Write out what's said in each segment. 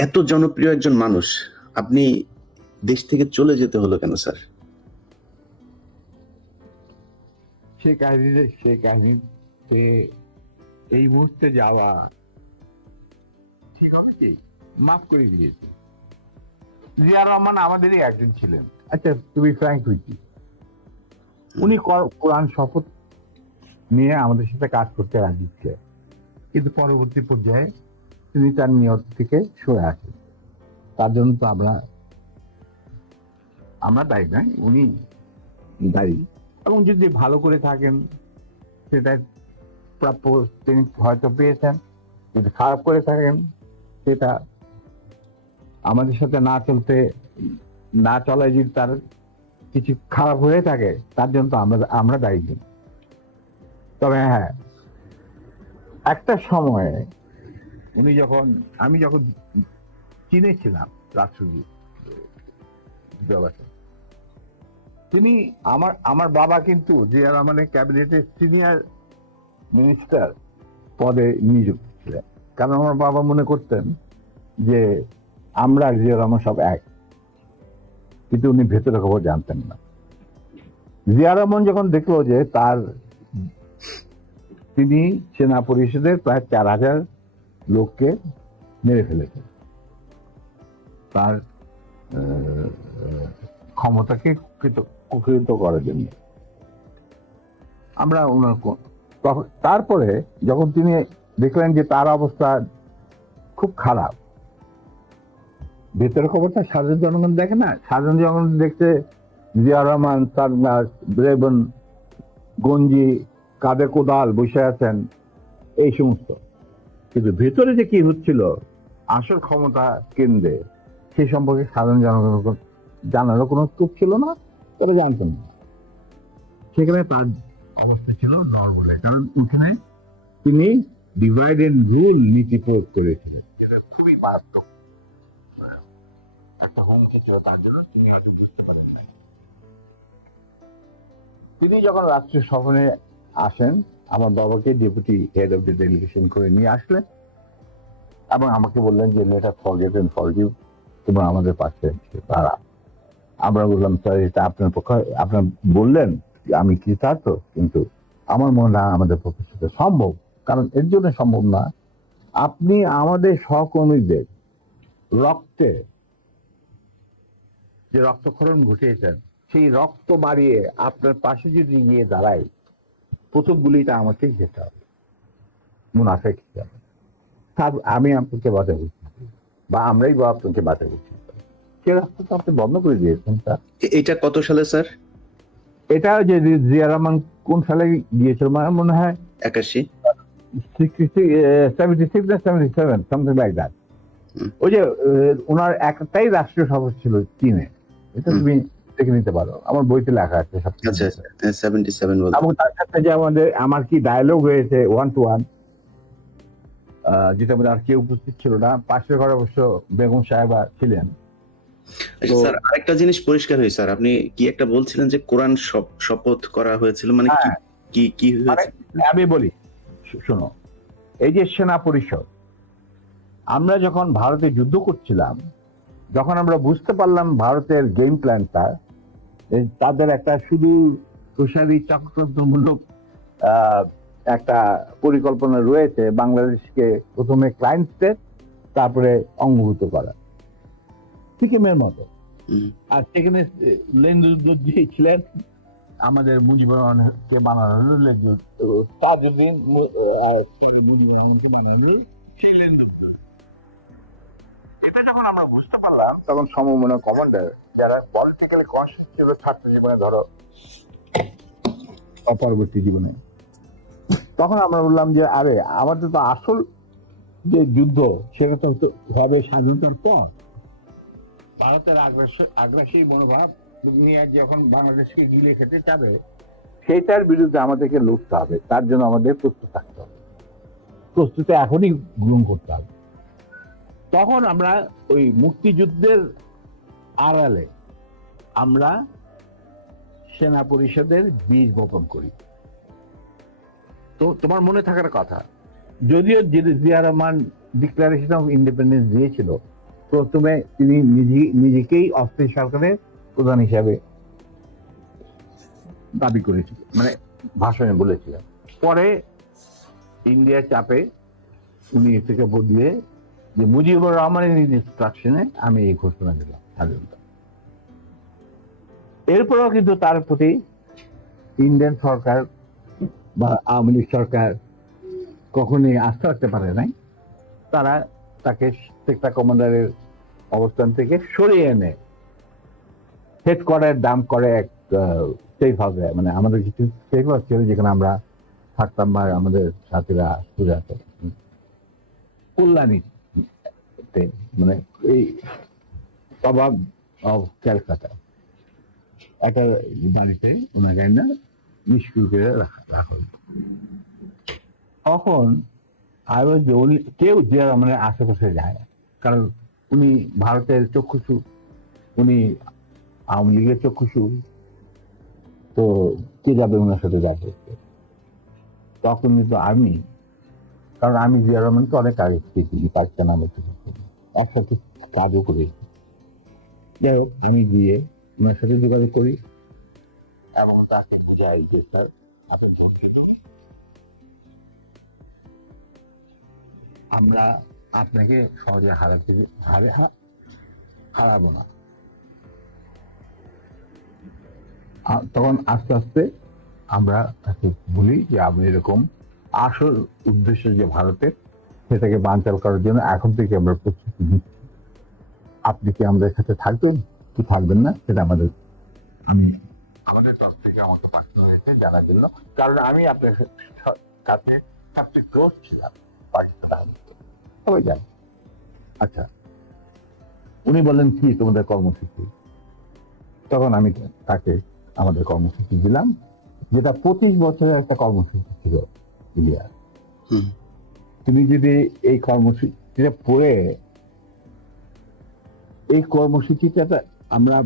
এত জনপ্রিয় একজন মানুষ আপনি দেশ থেকে চলে যেতে হলো কেন স্যার? সে কাহিনীতে সে কাহিনী সে এই মুহূর্তে যাওয়া ঠিক হবে কি? মাফ করে দিয়েছে। জিয়া রহমান আমাদেরই একজন ছিলেন। আচ্ছা তুমি ফ্র্যাঙ্ক উইথ উনি কর- কোরআন শপথ নিয়ে আমাদের সাথে কাজ করতে রাজি ছিলেন। কিন্তু পরবর্তী পর্যায়ে তিনি তার নিয়ত থেকে সরে আসেন তার জন্য তো আমরা আমরা দায়ী নয় উনি দায়ী। এবং যদি ভালো করে থাকেন সেটা প্রাপ্য, তিনি হয়তো পেয়েছেন। যদি খারাপ করে থাকেন, সেটা আমাদের সাথে না চলতে, না চলায় যদি তার কিছু খারাপ হয়ে থাকে, তার জন্য তো আমরা আমরা দায়ী। নই। তবে হ্যাঁ একটা সময়ে উনি যখন, আমি যখন চীনে ছিলাম রাষ্ট্রদূত তিনি আমার আমার বাবা কিন্তু জিয়া রহমানের ক্যাবিনেটের সিনিয়র মিনিস্টার পদে নিযুক্ত ছিলেন। কারণ আমার বাবা মনে করতেন যে আমরা জিয়া রহমান সব এক। কিন্তু উনি ভেতরে খবর জানতেন না। জিয়া রহমান যখন দেখল যে তার, তিনি সেনা পরিষদের প্রায় চার হাজার লোককে মেরে ফেলেছে। তার ক্ষমতাকে কুক্ষিত করার জন্য। আমরা ওনার তারপরে যখন তিনি দেখলেন যে তার অবস্থা খুব খারাপ, ভেতরের খবরটা সাধারণ জনগণ দেখে না। সাধারণ জনগণ দেখতে জিয়া রহমান সারনাস ব্রেবন, গঞ্জি, কাদের কোদাল বসে আছেন, এই সমস্ত। কিন্তু ভেতরে যে কি হচ্ছিল আসল ক্ষমতা কেন্দ্রে সে সম্পর্কে সাধারণ জনগণ জানারও কোনো স্কোপ ছিল না তারা জানতেন না। সেখানে তার অবস্থা ছিল নরবলে কারণ ওখানে তিনি ডিভাইড এন্ড রুল নীতি প্রয়োগ করেছিলেন। যেটা খুবই মারাত্মক। একটা হুমকি ছিল তার জন্য তিনি হয়তো বুঝতে পারেন না তিনি যখন রাত্রি সফরে আসেন আমার বাবাকে deputy head of the delegation করে নিয়ে আসলেন এবং আমাকে বললেন যে লেটার ফরগেট এন্ড ফরগিভ তোমরা আমাদের পাশে তারা। আমরা বললাম, স্যার, এটা আপনার পক্ষে, আপনার বললেন আমি কৃতার্থ, কিন্তু আমার মনে হয় আমাদের পক্ষে সেটা সম্ভব, কারণ এর জন্য সম্ভব না। আপনি আমাদের সহকর্মীদের রক্তে, যে রক্তক্ষরণ ঘটিয়েছেন, সেই রক্ত বাড়িয়ে আপনার পাশে যদি গিয়ে দাঁড়াই প্রথম গুলিটা আমাকে যেতে হবে। মুনাফেক হিসাবে তার আমি আপনাকে বাধা করছি বা আমরাই বা আপনাকে বাধা করছি সে রাস্তা তো আপনি বন্ধ করে দিয়েছেন স্যার। এটা কত সালে স্যার? এটা যে জিয়া রহমান কোন সালে গিয়েছিল? আমার মনে হয় একাশি। সামথিং লাইক দ্যাট ওই যে ওনার একটাই রাষ্ট্রীয় সভা ছিল চীনে। এটা তুমি দেখে নিতে পারো। আমার বইতে লেখা আছে। আচ্ছা এবং তার সাথে যে আমাদের আমার কি ডায়লগ হয়েছে ওয়ান টু ওয়ান যেটা আমাদের আর কেউ উপস্থিত ছিল না। পাশের ঘরে অবশ্য বেগম সাহেবা ছিলেন। আচ্ছা স্যার আরেকটা জিনিস পরিষ্কার হয়েছে স্যার। আপনি কি একটা বলছিলেন যে কোরআন শপথ করা হয়েছিল? মানে কি হ্যাঁ। কি কি হয়েছে? আমি বলি শোনো। এই যে সেনা পরিষদ আমরা যখন ভারতে যুদ্ধ করছিলাম যখন আমরা বুঝতে পারলাম ভারতের গেম প্ল্যানটা তাদের একটা শুধু প্রসারী চক্রান্তমূলক আহ, একটা পরিকল্পনা রয়েছে বাংলাদেশকে প্রথমে ক্লায়েন্ট স্টেট তারপরে অঙ্গভূত করা। সিকিমের মতো। আর সেখানে লেন্দুদ্দ ছিলেন আমাদের মুজিবুর রহমানকে বানানো হলো লেন্দুদ তাজউদ্দিন সেই লেন্দুদ্দ এটা যখন আমরা বুঝতে পারলাম তখন সমমনা কমান্ডার যারা পলিটিক্যালি কনসিয়াস ছিল ছাত্র জীবনে ধরো। পরবর্তী জীবনে। তখন আমরা বললাম যে আরে আমাদের তো আসল যে যুদ্ধ সেটা তো হবে স্বাধীনতার পর। ভারতের আগ্রাসী মনোভাব নিয়ে যখন বাংলাদেশকে গিলে খেতে যাবে সেইটার বিরুদ্ধে আমাদেরকে লড়তে হবে। তার জন্য আমাদের প্রস্তুত থাকতে হবে। প্রস্তুতি এখনই গ্রহণ করতে হবে। তখন আমরা ওই মুক্তিযুদ্ধের আড়ালে আমরা সেনা পরিষদের বীজ বপন করি। তো তোমার মনে থাকার কথা, যদিও Zia Rahman declaration of independence দিয়েছিল, প্রথমে তিনি নিজেকেই অস্থায়ী সরকারের প্রধান হিসাবে দাবি করেছিল মানে ভাষণে বলেছিলেন। পরে ইন্ডিয়ার চাপে উনি থেকে বদলে যে মুজিবুর রহমানের ইনস্ট্রাকশনে আমি এই ঘোষণা দিলাম। এরপরেও কিন্তু তার প্রতি ইন্ডিয়ান সরকার বা আওয়ামী লীগ সরকার কখনোই আস্থা রাখতে পারে নাই। তারা তাকে সেক্টর কমান্ডারের অবস্থান থেকে সরিয়ে এনে হেড করার দাম করে এক সেফ হাউসে মানে আমাদের কিছু সেফ ছিল যেখানে আমরা থাকতাম বা আমাদের সাথীরা আসে কল্যাণী মানে এই অভাব অফ ক্যালকাটা। একটা বাড়িতে ওনাকে না নিষ্ক্রিয় করে রাখা তখন আই ওয়াজ কেউ জিয়া রহমানের আশেপাশে যায়। কারণ উনি ভারতের চক্ষুষু উনি আওয়ামী লীগের চক্ষুষু তো কে যাবে ওনার সাথে যাবে? তখন কিন্তু আমি, কারণ আমি জিয়া রহমানকে অনেক আগে দেখি পাকিস্তান আমার একসাথে কাজও করেছি। যাই হোক, আমি গিয়ে ওনার সাথে যোগাযোগ করি। এবং তাকে বোঝাই যে স্যার আপনি ধরতে আমরা আপনাকে সহজে হারাতে হারে হারাবো না। তখন আস্তে আস্তে আমরা তাকে বলি যে আমি এরকম আসল উদ্দেশ্য যে ভারতের, সেটাকে বানচাল করার জন্য এখন থেকে আমরা প্রস্তুতি নিচ্ছি আপনি কি আমাদের সাথে থাকবেন? কি থাকবেন না? সেটা আমাদের আমি আমাদের তরফ থেকে আমাকে পাঠানো হয়েছে জানার জন্য কারণ আমি আপনার কাছে সবচেয়ে ক্লোজ ছিলাম। পাকিস্তান সবাই জানে। আচ্ছা। উনি বললেন কি তোমাদের কর্মসূচি? তখন আমি তাকে আমাদের কর্মসূচি দিলাম যেটা পঁচিশ বছরের একটা কর্মসূচি ছিল ইন্ডিয়ার। তুমি যদি এই কর্মসূচিটা পড়ে এই কর্মসূচিটা আমরা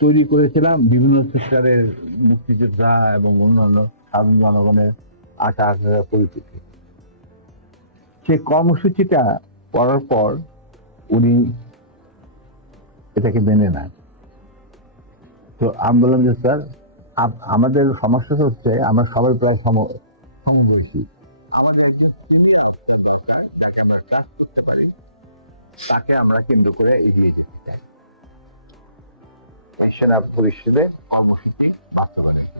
তৈরি করেছিলাম বিভিন্ন সেক্টরের মুক্তিযোদ্ধা এবং অন্যান্য সাধারণ জনগণের আশা আকাঙ্ক্ষার পরিপ্রেক্ষিতে কর্মসূচিটা পড়ার পর উনি এটাকে মেনে নেন। তো আমি বললাম যে স্যার আমাদের সমস্যা হচ্ছে আমরা সবাই প্রায় সম সমবয়সী। আমাদের একজন দরকার, যাকে আমরা ট্রাস্ট করতে পারি। তাকে আমরা কেন্দ্র করে এগিয়ে যেতে চাই। সেনা পরিষদে কর্মসূচি বাস্তবায়ন